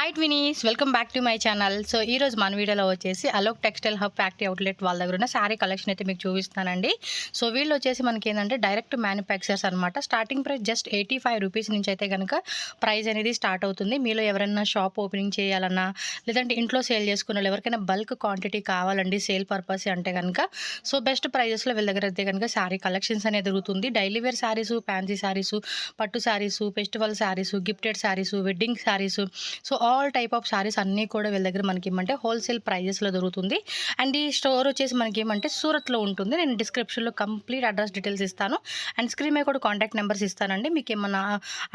Hi twinnies, welcome back to my channel. So ఈ రోజు మన వీడియోలో వచ్చేసి Alok textile hub factory outlet వాళ్ళ దగ్గర ఉన్న శారీ కలెక్షన్ అయితే మీకు చూపిస్తానండి. సో వీళ్ళు వచ్చేసి మనకి ఏంటంటే డైరెక్ట్ మ్యానుఫ్యాక్చర్స్ అనమాట. స్టార్టింగ్ ప్రైస్ జస్ట్ 85 రూపీస్ నుంచి అయితే కనుక ప్రైస్ అనేది స్టార్ట్ అవుతుంది. మీలో ఎవరైనా షాప్ ఓపెనింగ్ చేయాలన్నా లేదంటే ఇంట్లో సేల్ చేసుకున్న ఎవరికైనా బల్క్ క్వాంటిటీ కావాలండి సేల్ పర్పస్ అంటే కనుక సో బెస్ట్ ప్రైజెస్లో వీళ్ళ దగ్గర అయితే కనుక శారీ కలెక్షన్స్ అనేది దొరుకుతుంది. Daily wear saris, fancy saris, పట్టు saris, festival saris, gifted saris, wedding saris, so all type of saris అన్నీ కూడా వీళ్ళ దగ్గర మనకి ఏమంటే హోల్సేల్ ప్రైజెస్లో దొరుకుతుంది. అండ్ ఈ స్టోర్ వచ్చేసి మనకి ఏమంటే సూరత్లో ఉంటుంది. నేను డిస్క్రిప్షన్లో కంప్లీట్ అడ్రస్ డీటెయిల్స్ ఇస్తాను అండ్ స్క్రీన్ మీద కూడా కాంటాక్ట్ నెంబర్స్ ఇస్తానండి. మీకు ఏమన్నా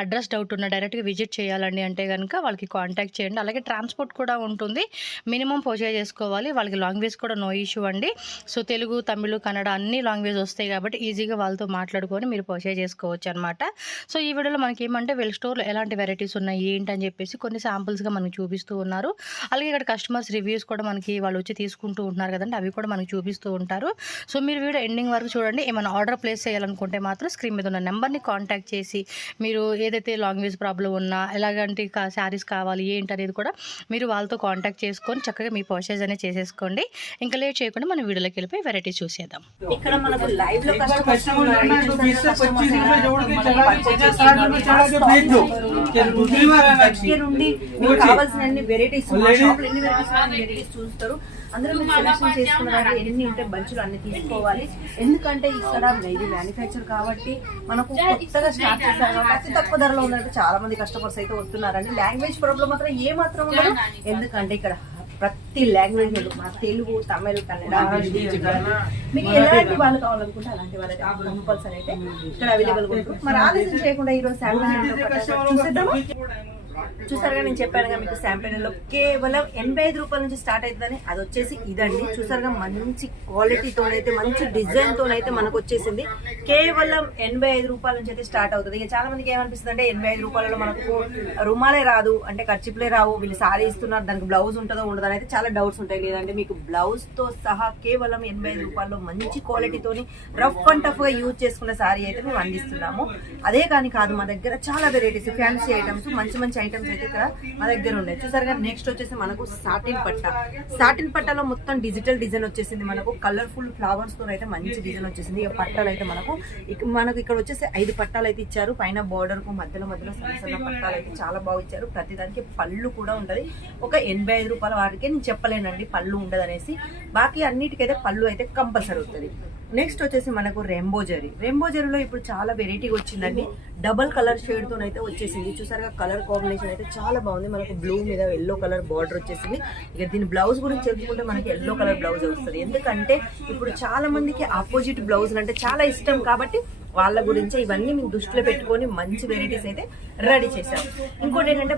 అడ్రస్ డౌట్ ఉన్నా డైరెక్ట్గా విజిట్ చేయాలండి అంటే కనుక వాళ్ళకి కాంటాక్ట్ చేయండి. అలాగే ట్రాన్స్పోర్ట్ కూడా ఉంటుంది. మినిమం పర్చేజ్ చేసుకోవాలి. వాళ్ళకి లాంగ్వేజ్ కూడా నో ఇష్యూ అండి. సో తెలుగు, తమిళ, కన్నడ అన్ని లాంగ్వేజ్ వస్తాయి కాబట్టి ఈజీగా వాళ్ళతో మాట్లాడుకొని మీరు పర్చేజ్ చేసుకోవచ్చు అనమాట. సో ఈ వీడియోలో మనకి ఏమంటే వీళ్ళ స్టోర్లో ఎలాంటి వెరైటీస్ ఉన్నాయి ఏంటని చెప్పేసి కొన్ని శాంపుల్స్గా మనకి చూపిస్తూ ఉన్నారు. అలాగే ఇక్కడ కస్టమర్స్ రివ్యూస్ కూడా మనకి వాళ్ళు వచ్చి తీసుకుంటూ ఉంటున్నారు కదండి, అవి కూడా మనకి చూపిస్తూ ఉంటారు. సో మీరు వీడియో ఎండింగ్ వరకు చూడండి. ఏమైనా ఆర్డర్ ప్లేస్ చేయాలనుకుంటే మాత్రం స్క్రీన్ మీద ఉన్న నెంబర్ని కాంటాక్ట్ చేసి మీరు ఏదైతే లాంగ్వేజ్ ప్రాబ్లం ఉన్నా ఎలాగంటే శారీస్ కావాలి ఏంటి అనేది కూడా మీరు వాళ్ళతో కాంటాక్ట్ చేసుకొని చక్కగా మీ పర్చేజ్ అనేది చేసేసుకోండి. ఇంకా లేట్ చేయకుండా మనం వీడియోలోకి వెళ్ళిపోయి వెరైటీ చూసేద్దాం. ఇక్కడ మనకు లైవ్ లో కస్టమర్స్ కావాల్సిన అన్ని వెరైటీస్ వెరైటీస్ చూస్తారు. అందరూ మీరు సెలెక్షన్ చేసుకున్నారు. ఎన్ని ఉంటే బంచులు అన్ని తీసుకోవాలి. ఎందుకంటే ఇక్కడ ఇది మ్యానుఫ్యాక్చర్ కాబట్టి మనకు కొత్తగా స్టార్ట్ చేశారు కాబట్టి అతి తక్కువ ధరలో ఉన్నట్టు చాలా మంది కస్టమర్స్ అయితే వస్తున్నారండి. లాంగ్వేజ్ ప్రాబ్లం మాత్రం ఏ మాత్రం ఉండదు. ఎందుకంటే ఇక్కడ ప్రతి లాంగ్వేజ్ మన తెలుగు, తమిళ, కన్నడ, మీకు ఎలాంటి వాళ్ళు కావాలనుకుంటే అలాంటి వాళ్ళకి కంపల్సరీ అయితే ఇక్కడ అవైలబుల్ ఉంటుంది. మరి ఆలస్యం చేయకుండా ఈరోజు శాంపిల్ చూసేద్దాము. చూసారుగా నేను చెప్పానుగా మీకు శాంపిల్ లో కేవలం 85 రూపాయల నుంచి స్టార్ట్ అవుతుందని. అది వచ్చేసి ఇదండి. చూసారుగా మంచి క్వాలిటీతోనైతే మంచి డిజైన్ తోనైతే మనకు వచ్చేసింది. కేవలం 85 రూపాయల నుంచి అయితే స్టార్ట్ అవుతుంది. ఇక చాలా మందికి ఏమనిపిస్తుంది అంటే 85 రూపాయలలో మనకు రుమాలే రాదు అంటే ఖర్చులే రావు, వీళ్ళు సారీ ఇస్తున్నారు దానికి బ్లౌజ్ ఉంటుందో ఉండదో అయితే చాలా డౌట్స్ ఉంటాయి. లేదంటే మీకు బ్లౌజ్ తో సహా కేవలం 85 రూపాయల్లో మంచి క్వాలిటీతోని రఫ్ అండ్ టఫ్ గా యూజ్ చేసుకున్న సారీ అయితే మేము అందిస్తున్నాము. అదే కానీ కాదు, మా దగ్గర చాలా వెరైటీస్ ఫ్యాన్సీ ఐటమ్స్ మంచి మంచి ఐటమ్స్ అయితే ఇక్కడ మా దగ్గర ఉన్నాయి. చూసారుగా నెక్స్ట్ వచ్చేసి మనకు సాటిన్ పట్ట. సాటిన్ పట్టలో మొత్తం డిజిటల్ డిజైన్ వచ్చేసింది. మనకు కలర్ఫుల్ ఫ్లవర్స్ తో అయితే మంచి డిజైన్ వచ్చేసింది. ఈ పట్టాలు అయితే మనకు ఇక్కడ వచ్చేసి 5 పట్టాలు అయితే ఇచ్చారు. పైన బార్డర్ కు మధ్యలో సన్న సన్న పట్టాలు అయితే చాలా బాగా ఇచ్చారు. ప్రతిదానికి పళ్ళు కూడా ఉంటది. ఒక 85 రూపాయల వారికే నేను చెప్పలేనండి పళ్ళు ఉండదు అనేసి. బాకీ అన్నిటికైతే పళ్ళు అయితే కంపల్సరీ అవుతుంది. నెక్స్ట్ వచ్చేసి మనకు రెయిన్బో జరీ. రెయిన్బో జరీలో ఇప్పుడు చాలా వెరైటీ వచ్చిందండి. డబల్ కలర్ షేడ్ తో అయితే వచ్చేసింది. చూసారుగా కలర్ కాంబినేషన్ అయితే చాలా బాగుంది. మనకు బ్లూ మీద ఎల్లో కలర్ బార్డర్ వచ్చేసింది. ఇక దీని బ్లౌజ్ గురించి చెప్పుకుంటే మనకి ఎల్లో కలర్ బ్లౌజ్ వస్తుంది. ఎందుకంటే ఇప్పుడు చాలా మందికి ఆపోజిట్ బ్లౌజ్ అంటే చాలా ఇష్టం కాబట్టి వాళ్ళ గురించి ఇవన్నీ మేము దృష్టిలో పెట్టుకొని మంచి వెరైటీస్ అయితే రెడీ చేశాం. ఇంకోటి ఏంటంటే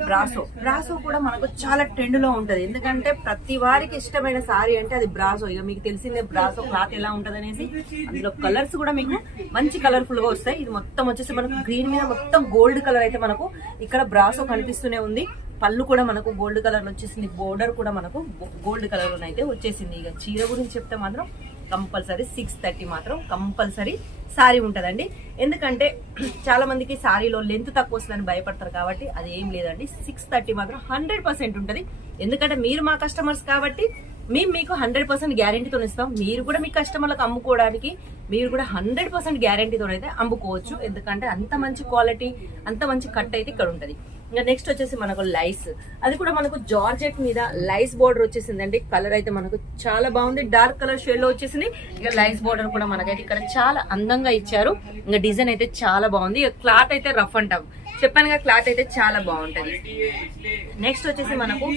బ్రాసో కూడా మనకు చాలా ట్రెండ్ లో ఉంటది. ఎందుకంటే ప్రతి వారికి ఇష్టమైన సారీ అంటే అది బ్రాసో. ఇక మీకు తెలిసిందే బ్రాసో క్లాత్ ఎలా ఉంటది అనేసి. అందులో కలర్స్ కూడా మీకు మంచి కలర్ఫుల్ గా వస్తాయి. ఇది మొత్తం వచ్చేసి మనకు గ్రీన్ మీద మొత్తం గోల్డ్ కలర్ అయితే మనకు ఇక్కడ బ్రాసో కనిపిస్తూనే ఉంది. పళ్ళు కూడా మనకు గోల్డ్ కలర్ లో వచ్చేసింది. బోర్డర్ కూడా మనకు గోల్డ్ కలర్ లో అయితే వచ్చేసింది. ఇక చీర గురించి చెప్తే మాత్రం కంపల్సరీ 630 మాత్రం కంపల్సరీ సారీ ఉంటుందండి. ఎందుకంటే చాలా మందికి సారీలో లెంత్ తక్కువ వస్తుందని భయపడతారు కాబట్టి అది ఏం లేదండి. 630 మాత్రం 100% ఉంటుంది. ఎందుకంటే మీరు మా కస్టమర్స్ కాబట్టి మేము మీకు 100% గ్యారెంటీతో ఇస్తాం. మీరు కూడా మీ కస్టమర్లకు అమ్ముకోవడానికి మీరు కూడా 100% గ్యారెంటీతో అయితే అమ్ముకోవచ్చు. ఎందుకంటే అంత మంచి క్వాలిటీ అంత మంచి కట్ అయితే ఇక్కడ ఉంటుంది. ఇంకా నెక్స్ట్ వచ్చేసి మనకు లైస్. అది కూడా మనకు జార్జెట్ మీద లైస్ బోర్డర్ వచ్చేసిందండి. కలర్ అయితే మనకు చాలా బాగుంది. డార్క్ కలర్ షేడ్ లో వచ్చేసింది. ఇక లైస్ బోర్డర్ కూడా మనకైతే ఇక్కడ చాలా అందంగా ఇచ్చారు. ఇంకా డిజైన్ అయితే చాలా బాగుంది. ఇక క్లాత్ అయితే రఫ్ అండ్ టఫ్ చెప్పాను కదా, క్లాత్ అయితే చాలా బాగుంటది. నెక్స్ట్ వచ్చేసి మనకు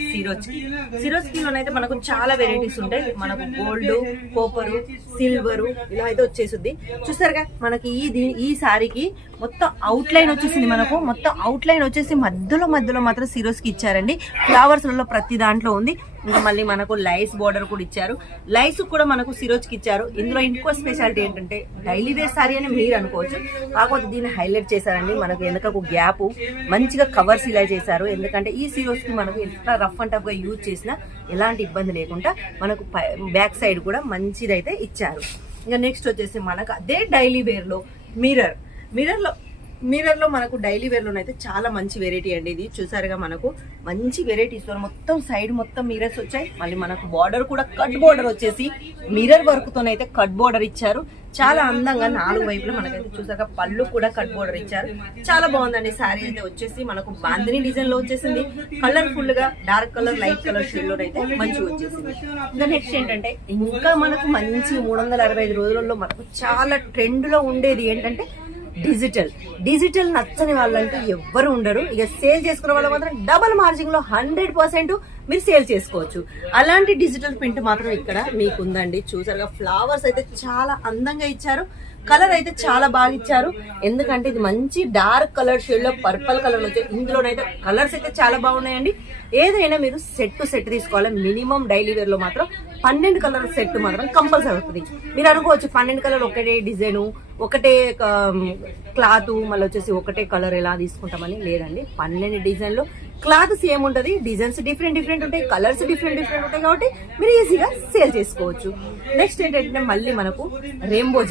సిరోస్కిలోనైతే మనకు చాలా వెరైటీస్ ఉంటాయి. మనకు గోల్డ్, కోపరు, సిల్వరు ఇలా అయితే వచ్చేసింది. చూసారుగా మనకి ఈ సారీకి మొత్తం అవుట్ లైన్ వచ్చేసింది. మనకు మొత్తం అవుట్ లైన్ వచ్చేసి మధ్యలో మాత్రం సిరోస్కి ఇచ్చారండి. ఫ్లవర్స్ లలో ప్రతి దాంట్లో ఉంది. ఇంకా మళ్ళీ మనకు లైస్ బోర్డర్ కూడా ఇచ్చారు. లైస్ కూడా మనకు సిరోజ్కి ఇచ్చారు. ఇందులో ఇంకో స్పెషాలిటీ ఏంటంటే డైలీ వేర్ సారీ అని మీరు అనుకోవచ్చు, కాకపోతే దీన్ని హైలైట్ చేశారండి. మనకు వెనకకు గ్యాప్ మంచిగా కవర్స్ ఇలా చేశారు. ఎందుకంటే ఈ సిరోజ్కి మనకు ఎంత రఫ్ అండ్ టఫ్ గా యూజ్ చేసినా ఎలాంటి ఇబ్బంది లేకుండా మనకు బ్యాక్ సైడ్ కూడా మంచిదైతే ఇచ్చారు. ఇంకా నెక్స్ట్ వచ్చేసి మనకు అదే డైలీ వేర్ లో మిర్రర్ లో మిర్రర్ లో మనకు డైలీ వేర్ లోనైతే చాలా మంచి వెరైటీ అండి. ఇది చూసారుగా మనకు మంచి వెరైటీస్ మొత్తం సైడ్ మొత్తం మిర్రర్స్ వచ్చాయి. మళ్ళీ మనకు బార్డర్ కూడా కట్ బార్డర్ వచ్చేసి మిర్రర్ వర్క్ తోనైతే కట్ బార్డర్ ఇచ్చారు. చాలా అందంగా 4 వైపులా మనకైతే చూసాక పళ్ళు కూడా కట్ బార్డర్ ఇచ్చారు. చాలా బాగుందండి. శారీ అయితే వచ్చేసి మనకు బాందిని డిజైన్ లో వచ్చేసింది. కలర్ఫుల్ గా dark colour light colour shade లో అయితే మంచిగా వచ్చేసింది. ఇంకా నెక్స్ట్ ఏంటంటే ఇంకా మనకు మంచి 365 రోజులలో మనకు చాలా ట్రెండ్ లో ఉండేది ఏంటంటే డిజిటల్ నచ్చని వాళ్ళంటూ ఎవ్వరు ఉండరు. ఇక సేల్ చేసుకునే వాళ్ళు మాత్రం డబల్ మార్జిన్ లో 100% మీరు సేల్ చేసుకోవచ్చు. అలాంటి డిజిటల్ ప్రింట్ మాత్రం ఇక్కడ మీకు ఉందండి. చూసారుగా ఫ్లవర్స్ అయితే చాలా అందంగా ఇచ్చారు. కలర్ అయితే చాలా బాగా ఇచ్చారు. ఎందుకంటే ఇది మంచి డార్క్ కలర్ షేడ్ లో పర్పుల్ కలర్ వచ్చాయి. ఇందులోనైతే కలర్స్ అయితే చాలా బాగున్నాయండి. ఏదైనా మీరు సెట్ టు సెట్ తీసుకోవాలి. మినిమం డైలీ వేర్ లో మాత్రం 12 కలర్ సెట్ మాత్రం కంపల్సరీ అవుతుంది. మీరు అనుకోవచ్చు 12 కలర్ ఒకటే డిజైన్ ఒకటే క్లాత్ మళ్ళీ వచ్చేసి ఒకటే కలర్ ఎలా తీసుకుంటామని. లేదండి, 12 డిజైన్లు క్లాత్ సేమ్ ఉంటది, డిజైన్స్ డిఫరెంట్ ఉంటాయి, కలర్స్ డిఫరెంట్ ఉంటాయి. కాబట్టి మీరు ఈజీగా సేల్ చేసుకోవచ్చు. నెక్స్ట్ ఏంటంటే మళ్ళీ మనకు రెయిన్బో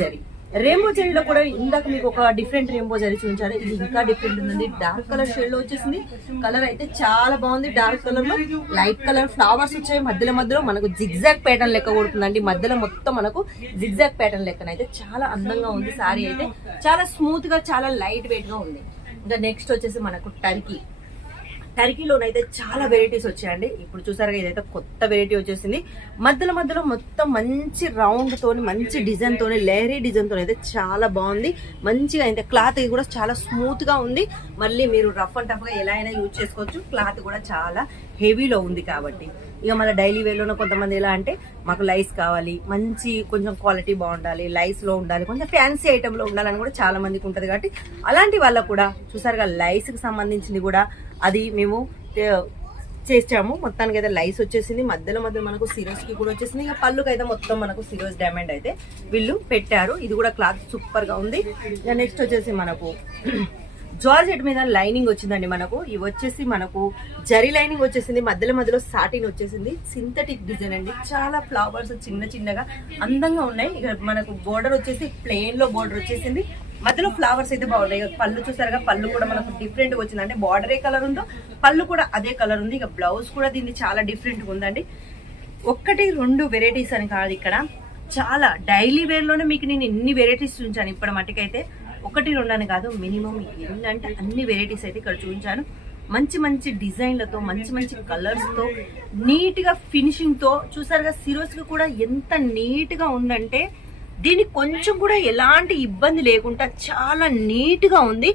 జరీలో కూడా ఇందాక మీకు ఒక డిఫరెంట్ రెయిన్బో జరీ చూపించారు. ఇది ఇంకా డిఫరెంట్ ఉంది. డార్క్ కలర్ షేడ్ లో వచ్చేసింది. కలర్ అయితే చాలా బాగుంది. డార్క్ కలర్ లో లైట్ కలర్ ఫ్లవర్స్ వచ్చాయి. మధ్యలో మనకు జిగ్జాగ్ ప్యాటర్న్ లెక్క కొడుతుందండి. మధ్యలో మొత్తం మనకు జిగ్జాగ్ ప్యాటర్న్ లెక్కనైతే చాలా అందంగా ఉంది. సారీ అయితే చాలా స్మూత్ గా చాలా లైట్ వెయిట్ గా ఉంది. ఇంకా నెక్స్ట్ వచ్చేసి మనకు టర్కీలోనైతే చాలా వెరైటీస్ వచ్చాయండి. ఇప్పుడు చూసారుగా ఇదైతే కొత్త వెరైటీ వచ్చేసింది. మధ్యలో మొత్తం మంచి రౌండ్ తోని మంచి డిజైన్ తోని లేరీ డిజైన్ తోని అయితే చాలా బాగుంది. మంచిగా అయితే క్లాత్ కూడా చాలా స్మూత్ గా ఉంది. మళ్ళీ మీరు రఫ్ అండ్ టఫ్ గా ఎలా అయినా యూజ్ చేసుకోవచ్చు. క్లాత్ కూడా చాలా హెవీలో ఉంది కాబట్టి. ఇక మన డైలీ వేర్లోనే కొంతమంది ఎలా అంటే మాకు లైస్ కావాలి, మంచి కొంచెం క్వాలిటీ బాగుండాలి, లైస్ లో ఉండాలి, కొంచెం ఫ్యాన్సీ ఐటమ్ లో ఉండాలని కూడా చాలా మందికి ఉంటది. కాబట్టి అలాంటి వాళ్ళకు కూడా చూసారుగా లైస్ కి సంబంధించింది కూడా అది మేము చేసాము. మొత్తానికి అయితే లైస్ వచ్చేసింది. మధ్యలో మనకు సిరోస్ కి కూడా వచ్చేసింది. ఇక పళ్ళుకి అయితే మొత్తం మనకు సిరోస్ డైమండ్ అయితే వీళ్ళు పెట్టారు. ఇది కూడా క్లాత్ సూపర్ గా ఉంది. ఇక నెక్స్ట్ వచ్చేసి మనకు జార్జెట్ మీద లైనింగ్ వచ్చిందండి. మనకు ఇవి వచ్చేసి మనకు జరీ లైనింగ్ వచ్చేసింది. మధ్యలో సాటిన్ వచ్చేసింది. సింథటిక్ డిజైన్ అండి. చాలా ఫ్లవర్స్ చిన్నగా అందంగా ఉన్నాయి. ఇక మనకు బోర్డర్ వచ్చేసి ప్లెయిన్ లో బోర్డర్ వచ్చేసింది. మధ్యలో ఫ్లవర్స్ అయితే బాగున్నాయి. పళ్ళు చూసారుగా, పళ్ళు కూడా మనకు డిఫరెంట్ గా వచ్చింది. అంటే బార్డర్ ఏ కలర్ ఉందో పళ్ళు కూడా అదే కలర్ ఉంది. ఇక బ్లౌజ్ కూడా దీన్ని చాలా డిఫరెంట్ గా ఉందండి. 1-2 వెరైటీస్ అని కాదు, ఇక్కడ చాలా డైలీ వేర్ లోనే మీకు నేను ఇన్ని వెరైటీస్ చూపించాను. ఇప్పటి మట్టుకైతే 1-2 అని కాదు, మినిమం ఏంటంటే అన్ని వెరైటీస్ అయితే ఇక్కడ చూపించాను. మంచి డిజైన్లతో మంచి కలర్స్ తో నీట్ గా ఫినిషింగ్ తో చూసారుగా. సిరోస్ కి కూడా ఎంత నీట్ గా ఉందంటే దీనికి కొంచెం కూడా ఎలాంటి ఇబ్బంది లేకుండా చాలా నీట్ గా ఉంది.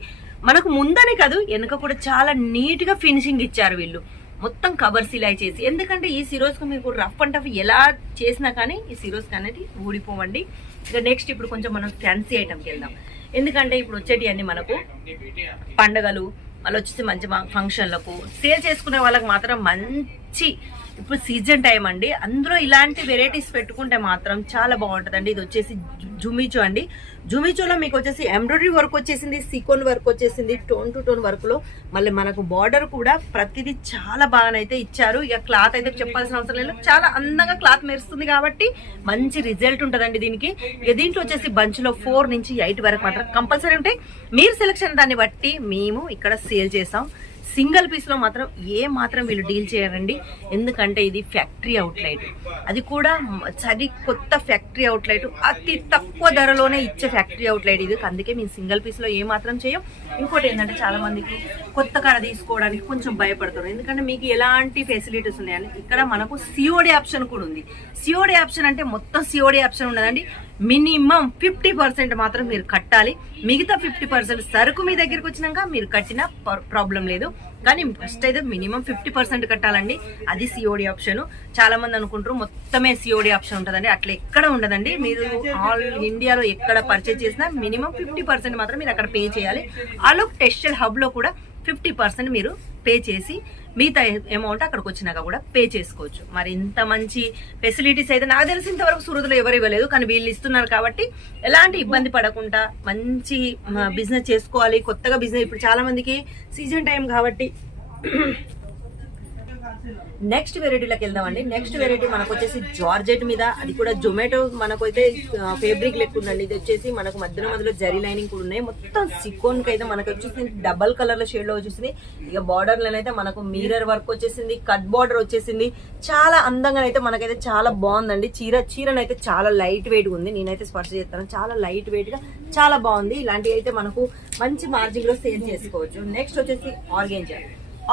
మనకు ముందనే కాదు వెనక కూడా చాలా నీట్ గా ఫినిషింగ్ ఇచ్చారు వీళ్ళు. మొత్తం కవర్ సిలాయి చేసి. ఎందుకంటే ఈ సిరోస్ కు మీకు రఫ్ అండ్ టఫ్ ఎలా చేసినా కానీ ఈ సిరోస్ కి అనేది ఊడిపోవండి. ఇక నెక్స్ట్ ఇప్పుడు కొంచెం మనం ఫ్యాన్సీ ఐటమ్కి వెళ్దాం. ఎందుకంటే ఇప్పుడు వచ్చేటి అన్ని మనకు పండగలు మళ్ళీ వచ్చేసి మంచి ఫంక్షన్లకు సేల్ చేసుకునే వాళ్ళకి మాత్రం మంచి ఇప్పుడు సీజన్ టైం అండి. అందులో ఇలాంటి వెరైటీస్ పెట్టుకుంటే మాత్రం చాలా బాగుంటుందండి. ఇది వచ్చేసి జుమిచో అండి. జుమిచోలో మీకు వచ్చేసి ఎంబ్రాయిడరీ వర్క్ వచ్చేసింది, సీక్వెన్ వర్క్ వచ్చేసింది, టోన్ టు టోన్ వర్క్ లో. మళ్ళీ మనకు బార్డర్ కూడా ప్రతిదీ చాలా బాగానైతే ఇచ్చారు. ఇక క్లాత్ అయితే చెప్పాల్సిన అవసరం లేదు. చాలా అందంగా క్లాత్ మెరుస్తుంది కాబట్టి మంచి రిజల్ట్ ఉంటుందండి దీనికి. ఇక దీంట్లో వచ్చేసి బంచ్ లో 4 నుంచి 8 వరకు మాత్రం కంపల్సరీ ఉంటాయి. మీరు సెలెక్షన్ దాన్ని బట్టి మేము ఇక్కడ సేల్ చేసాం. సింగిల్ పీస్ లో మాత్రం ఏ మాత్రం వీళ్ళు డీల్ చేయరండి. ఎందుకంటే ఇది ఫ్యాక్టరీ అవుట్లెట్, అది కూడా సరి కొత్త ఫ్యాక్టరీ అవుట్లెట్, అతి తక్కువ ధరలోనే ఇచ్చే ఫ్యాక్టరీ అవుట్లెట్ ఇది. అందుకే మేము సింగిల్ పీస్ లో ఏ మాత్రం చేయం. ఇంకోటి ఏంటంటే చాలా మందికి కొత్త కాడ తీసుకోవడానికి కొంచెం భయపడతారు. ఎందుకంటే మీకు ఎలాంటి ఫెసిలిటీస్ ఉన్నాయని ఇక్కడ మనకు సిఓడి ఆప్షన్ కూడా ఉంది. సిఓడి ఆప్షన్ అంటే మొత్తం సిఓడి ఆప్షన్ ఉండదండి. మినిమం 50% మాత్రం మీరు కట్టాలి. మిగతా 50% సరుకు మీ దగ్గరికి వచ్చినాక మీరు కట్టినా ప్రాబ్లం లేదు. కానీ ఫస్ట్ అయితే మినిమం 50% కట్టాలండి. అది సిఓడి ఆప్షన్. చాలా మంది అనుకుంటారు మొత్తమే సిఓడి ఆప్షన్ ఉంటుందండి. అట్లా ఎక్కడ ఉండదండి. మీరు ఆల్ ఇండియాలో ఎక్కడ పర్చేజ్ చేసినా మినిమం 50% మాత్రం మీరు అక్కడ పే చేయాలి. అలోక్ టెక్స్టైల్ హబ్ లో కూడా 50% మీరు పే చేసి మిగతా అమౌంట్ అక్కడికి వచ్చినాక కూడా పే చేసుకోవచ్చు. మరి ఇంత మంచి ఫెసిలిటీస్ అయితే నాకు తెలిసినంత వరకు సూరత్లో ఎవరు ఇవ్వలేదు. కానీ వీళ్ళు ఇస్తున్నారు కాబట్టి ఎలాంటి ఇబ్బంది పడకుండా మంచి బిజినెస్ చేసుకోవాలి. కొత్తగా బిజినెస్ ఇప్పుడు చాలా మందికి సీజన్ టైం కాబట్టి నెక్స్ట్ వెరైటీలోకి వెళ్దామండి. నెక్స్ట్ వెరైటీ మనకు వచ్చేసి జార్జెట్ మీద, అది కూడా జొమాటో మనకైతే ఫేబ్రిక్ లెక్క ఉందండి. ఇది వచ్చేసి మనకు మధ్యలో జరీ లైనింగ్ కూడా ఉన్నాయి. మొత్తం సికోన్ కి అయితే మనకు వచ్చేసి డబల్ కలర్ లో షేడ్ లో వచ్చేసింది. ఇక బార్డర్ లోనైతే మనకు మిర్రర్ వర్క్ వచ్చేసింది, కట్ బార్డర్ వచ్చేసింది. చాలా అందంగా అయితే మనకైతే చాలా బాగుందండి. చీరనైతే చాలా లైట్ వెయిట్ ఉంది. నేనైతే స్పర్శ చేస్తాను, చాలా లైట్ వెయిట్ గా చాలా బాగుంది. ఇలాంటివి అయితే మనకు మంచి మార్జిన్ లో సేల్ చేసుకోవచ్చు. నెక్స్ట్ వచ్చేసి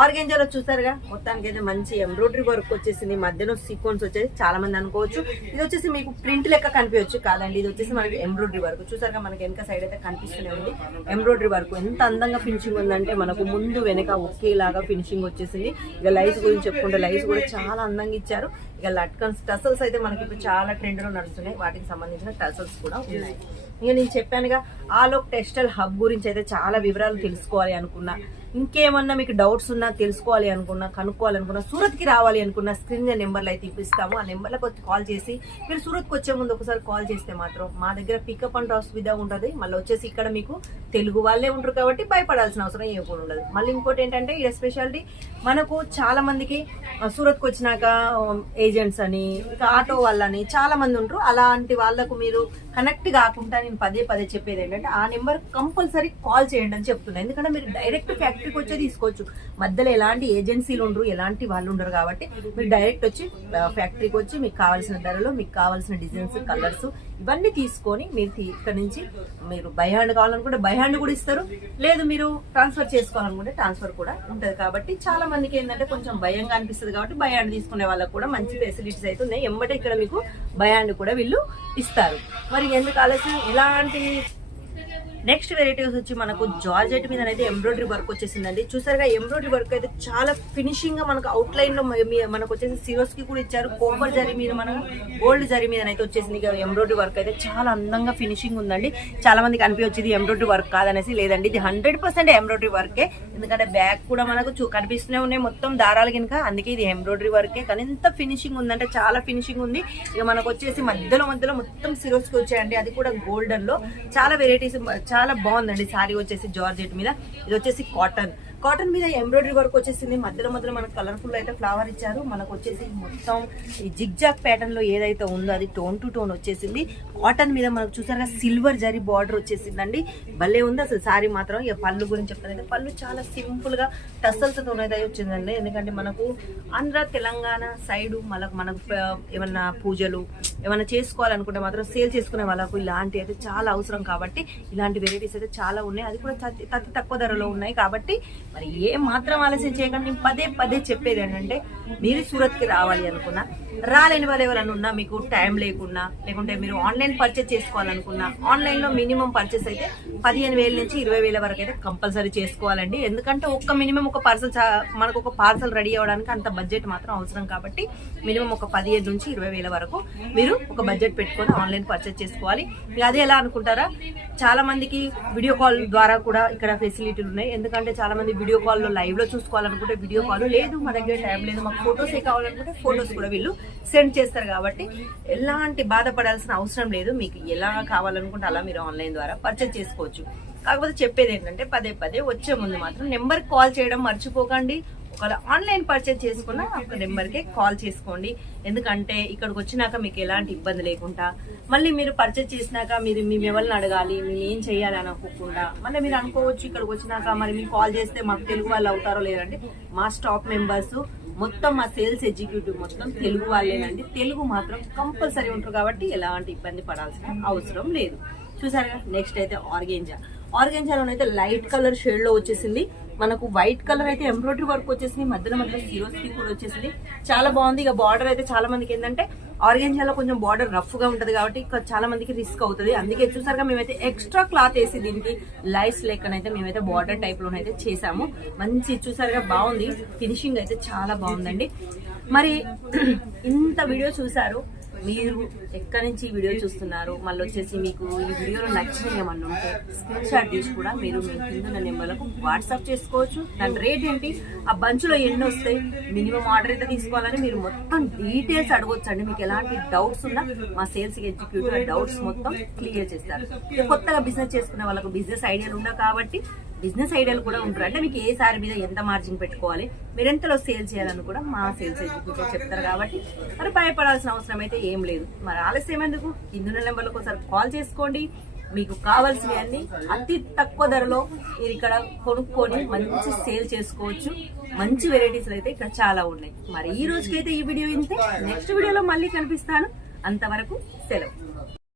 ఆర్గెంజాలో చూసారుగా, మొత్తానికి అయితే మంచి ఎంబ్రాయిడరీ వర్క్ వచ్చేసింది. మధ్యలో సీక్వెన్స్ వచ్చేసి చాలా మంది అనుకోవచ్చు ఇది వచ్చేసి మీకు ప్రింట్ లెక్క కనిపించవచ్చు, కాదండి ఇది వచ్చేసి మనకి ఎంబ్రాయిడరీ వర్క్. చూసారుగా మనకి వెనక సైడ్ అయితే కనిపిస్తూనే ఉంది ఎంబ్రాయిడరీ వర్క్. ఎంత అందంగా ఫినిషింగ్ ఉందంటే మనకు ముందు వెనక ఒకేలాగా ఫినిషింగ్ వచ్చేసింది. ఇక లైస్ గురించి చెప్పుకుంటే లైస్ కూడా చాలా అందంగా ఇచ్చారు. ఇక లట్కన్స్ టసల్స్ అయితే మనకి ఇప్పుడు చాలా ట్రెండ్ లో నడుస్తున్నాయి, వాటికి సంబంధించిన టసల్స్ కూడా ఉన్నాయి. ఇక నేను చెప్పానుగా ఆలోక్ టెక్స్టైల్ హబ్ గురించి అయితే చాలా వివరాలు తెలుసుకోవాలి అనుకున్నా, ఇంకేమన్నా మీకు డౌట్స్ ఉన్నా తెలుసుకోవాలి అనుకున్నా, కనుక్కోవాలనుకున్నా, సూరత్ కి రావాలి అనుకున్నా స్క్రీన్ నెంబర్లు అయితే ఇప్పిస్తాము. ఆ నెంబర్లకు వచ్చి కాల్ చేసి మీరు సూరత్కి వచ్చే ముందు ఒకసారి కాల్ చేస్తే మాత్రం మా దగ్గర పికప్ అండ్ డ్రాప్ సువిధా ఉంటుంది. మళ్ళీ వచ్చేసి ఇక్కడ మీకు తెలుగు వాళ్ళే ఉంటారు కాబట్టి భయపడాల్సిన అవసరం ఏమీ ఉండదు. మళ్ళీ ఇంకోటి ఏంటంటే ఈ స్పెషాలిటీ మనకు చాలా మందికి సూరత్కి వచ్చినాక ఏజెంట్స్ అని, ఇంకా ఆటో వాళ్ళని చాలా మంది ఉంటారు. అలాంటి వాళ్ళకు మీరు కనెక్ట్ కాకుండా నేను పదే చెప్పేది ఏంటంటే ఆ నెంబర్ కంపల్సరీ కాల్ చేయండి అని చెప్తున్నాను. ఎందుకంటే మీరు డైరెక్ట్ ఫ్యాక్టరీకి వచ్చే తీసుకోవచ్చు. మధ్యలో ఎలాంటి ఏజెన్సీలు ఉండరు, ఎలాంటి వాళ్ళు ఉండరు కాబట్టి మీరు డైరెక్ట్ వచ్చి ఫ్యాక్టరీకి వచ్చి మీకు కావాల్సిన ధరలో, మీకు కావాల్సిన డిజైన్స్, కలర్స్ ఇవన్నీ తీసుకొని మీరు ఇక్కడ నుంచి మీరు బై హ్యాండ్ కావాలనుకుంటే బై హ్యాండ్ కూడా ఇస్తారు, లేదు మీరు ట్రాన్స్ఫర్ చేసుకోవాలనుకుంటే ట్రాన్స్ఫర్ కూడా ఉంటుంది. కాబట్టి చాలా మందికి ఏంటంటే కొంచెం భయంగా అనిపిస్తుంది కాబట్టి బై హ్యాండ్ తీసుకునే వాళ్ళకి కూడా మంచి ఫెసిలిటీస్ అయితే ఉన్నాయి. ఎంబటే ఇక్కడ మీకు బై హ్యాండ్ కూడా వీళ్ళు ఇస్తారు. మరి ఎందుకు ఆలస్యం, ఇలాంటి నెక్స్ట్ వెరైటీస్ వచ్చి మనకు జార్జెట్ మీద అయితే ఎంబ్రాయిడరీ వర్క్ వచ్చేసిందండి. చూసారుగా ఎంబ్రాయిడరీ వర్క్ అయితే చాలా ఫినిషింగ్ గా మనకు అవుట్ లైన్ లో మనకు వచ్చేసి సిరోస్ కి కూడా ఇచ్చారు. కోపర్ జరీ మీద మనకు గోల్డ్ జరీ మీద అయితే వచ్చేసింది. ఎంబ్రాయిడరీ వర్క్ అయితే చాలా అందంగా ఫినిషింగ్ ఉందండి. చాలా మందికి అనిపించింది ఎంబ్రాయిడరీ వర్క్ కాదనేసి, లేదండి ఇది 100% ఎంబ్రాయిడరీ వర్కే. ఎందుకంటే బ్యాక్ కూడా మనకు కనిపిస్తూనే ఉన్నాయి మొత్తం దారాలు కనుక, అందుకే ఇది ఎంబ్రాయిడరీ వర్కే. కానీ ఎంత ఫినిషింగ్ ఉందంటే చాలా ఫినిషింగ్ ఉంది. ఇక మనకు వచ్చేసి మధ్యలో మొత్తం సిరోస్ కి వచ్చాయండి, అది కూడా గోల్డెన్ లో. చాలా వెరైటీస్ చాలా బాగుందండి. సారీ వచ్చేసి జార్జెట్ మీద, ఇది వచ్చేసి కాటన్ మీద ఎంబ్రాయిడరీ వర్క్ వచ్చేసింది. మధ్యలో మనకు కలర్ఫుల్ అయితే ఫ్లవర్ ఇచ్చారు. మనకు వచ్చేసి మొత్తం ఈ జిగ్జాగ్ ప్యాటర్న్ లో ఏదైతే ఉందో అది టోన్ టు టోన్ వచ్చేసింది. కాటన్ మీద మనకు చూసారా సిల్వర్ జరీ బార్డర్ వచ్చేసిందండి, భలే ఉంది అసలు సారీ మాత్రం. ఇక పళ్ళు గురించి చెప్తానంటే పళ్ళు చాలా సింపుల్ గా టసల్స్ తో అయితే వచ్చిందండి. ఎందుకంటే మనకు ఆంధ్ర తెలంగాణ సైడ్ మనకు ఏమన్నా పూజలు ఏమన్నా చేసుకోవాలనుకుంటే మాత్రం సేల్ చేసుకునే వాళ్ళకు ఇలాంటి అయితే చాలా అవసరం కాబట్టి ఇలాంటి వెరైటీస్ అయితే చాలా ఉన్నాయి. అది కూడా అతి తక్కువ ధరలో ఉన్నాయి. కాబట్టి మరి ఏ మాత్రం ఆలస్యం చేయకుండా నేను పదే చెప్పేది ఏంటంటే మీరు సూరత్ కి రావాలి అనుకున్నా, రాలేని వాళ్ళు ఎవరైనా ఉన్నా, మీకు టైం లేకున్నా, లేకుంటే మీరు ఆన్లైన్ పర్చేస్ చేసుకోవాలనుకున్నా, ఆన్లైన్ లో మినిమం పర్చేస్ అయితే 15,000 నుంచి 20,000 వరకు అయితే కంపల్సరీ చేసుకోవాలండి. ఎందుకంటే మినిమం ఒక మనకు ఒక పార్సల్ రెడీ అవ్వడానికి అంత బడ్జెట్ మాత్రం అవసరం. కాబట్టి మినిమం ఒక 15,000 నుంచి 20,000 వరకు మీరు ఒక బడ్జెట్ పెట్టుకొని ఆన్లైన్ పర్చేస్ చేసుకోవాలి. అదే ఎలా అనుకుంటారా, చాలా మందికి వీడియో కాల్ ద్వారా కూడా ఇక్కడ ఫెసిలిటీలు ఉన్నాయి. ఎందుకంటే చాలా మంది వీడియో కాల్ లో లైవ్ లో చూసుకోవాలనుకుంటే వీడియో కాల్ లేదు, మా దగ్గర టైం లేదు, మాకు ఫొటోస్ కావాలనుకుంటే ఫొటోస్ కూడా వీళ్ళు సెండ్ చేస్తారు. కాబట్టి ఎలాంటి బాధపడాల్సిన అవసరం లేదు. మీకు ఎలా కావాలనుకుంటే అలా మీరు ఆన్లైన్ ద్వారా పర్చేస్ చేసుకోవచ్చు. కాకపోతే చెప్పేది ఏంటంటే పదే వచ్చే ముందు మాత్రం నెంబర్కి కాల్ చేయడం మర్చిపోకండి. ఒకవేళ ఆన్లైన్ పర్చేస్ చేసుకున్నా ఒక నెంబర్కే కాల్ చేసుకోండి. ఎందుకంటే ఇక్కడికి వచ్చినాక మీకు ఎలాంటి ఇబ్బంది లేకుండా, మళ్ళీ మీరు పర్చేస్ చేసినాక మీరు మీ ఎవరిని అడగాలి, మేము ఏం చేయాలి అని అనుకోకుండా మళ్ళీ మీరు అనుకోవచ్చు ఇక్కడికి వచ్చినాక మరి మీకు కాల్ చేస్తే మాకు తెలుగు వాళ్ళు అవుతారో లేదంటే మా స్టాఫ్ మెంబర్స్ మొత్తం మా సేల్స్ ఎగ్జిక్యూటివ్ మొత్తం తెలుగు వాళ్ళేనండి. తెలుగు మాత్రం కంపల్సరీ ఉంటారు కాబట్టి ఎలాంటి ఇబ్బంది పడాల్సిన అవసరం లేదు. చూసారుగా నెక్స్ట్ అయితే ఆర్గెంజాలోనైతే లైట్ కలర్ షేడ్ లో వచ్చేసింది. మనకు వైట్ కలర్ అయితే ఎంబ్రాయిడరీ వర్క్ వచ్చేసింది, మధ్యలో హీరోస్ కి కూడా వచ్చేసింది. చాలా బాగుంది. ఇక బార్డర్ అయితే చాలా మందికి ఏంటంటే ఆర్గెంజాలో కొంచెం బార్డర్ రఫ్ గా ఉంటది కాబట్టి చాలా మందికి రిస్క్ అవుతుంది. అందుకే చూసారుగా మేమైతే ఎక్స్ట్రా క్లాత్ వేసి దీనికి లైస్ లెక్కనైతే మేమైతే బార్డర్ టైప్ లోనైతే చేసాము. మంచి చూసారుగా బాగుంది, ఫినిషింగ్ అయితే చాలా బాగుందండి. మరి ఇంత వీడియో చూసారు, మీరు ఎక్కడి నుంచి ఈ వీడియో చూస్తున్నారు, మళ్ళీ వచ్చేసి మీకు ఈ వీడియోలో నచ్చిన ఏమన్నా ఉంటే స్క్రీన్ షాట్ తీసి కూడా మీరు మీ కింద నెంబర్లకు వాట్సాప్ చేసుకోవచ్చు. దాని రేట్ ఏంటి, ఆ బంచ్లో ఎన్ని వస్తాయి, మినిమం ఆర్డర్ అయితే తీసుకోవాలని మీరు మొత్తం డీటెయిల్స్ అడగొచ్చండి. మీకు ఎలాంటి డౌట్స్ ఉన్నా మా సేల్స్ ఎగ్జిక్యూటివ్ డౌట్స్ మొత్తం క్లియర్ చేస్తారు. కొత్తగా బిజినెస్ చేసుకునే వాళ్ళకు బిజినెస్ ఐడియాలు ఉండవు కాబట్టి బిజినెస్ ఐడియాలు కూడా ఉంటారు. అంటే మీకు ఏ సారీ మీద ఎంత మార్జిన్ పెట్టుకోవాలి, మీరు ఎంతలో సేల్ చేయాలని కూడా మా సేల్స్ ఎగ్జిక్యూటివ్ చెప్తారు. కాబట్టి మరి భయపడాల్సిన అవసరం అయితే ఏం లేదు. మరి ఆలస్యం ఎందుకు, కింద నెంబర్లకు ఒకసారి కాల్ చేసుకోండి. మీకు కావాల్సినవి అన్ని అతి తక్కువ ధరలో మీరు ఇక్కడ కొనుక్కొని మంచి సేల్ చేసుకోవచ్చు. మంచి వెరైటీస్ అయితే ఇక్కడ చాలా ఉన్నాయి. మరి ఈ రోజుకైతే ఈ వీడియో ఇంతే. నెక్స్ట్ వీడియోలో మళ్ళీ కనిపిస్తాను. అంతవరకు సెలవు.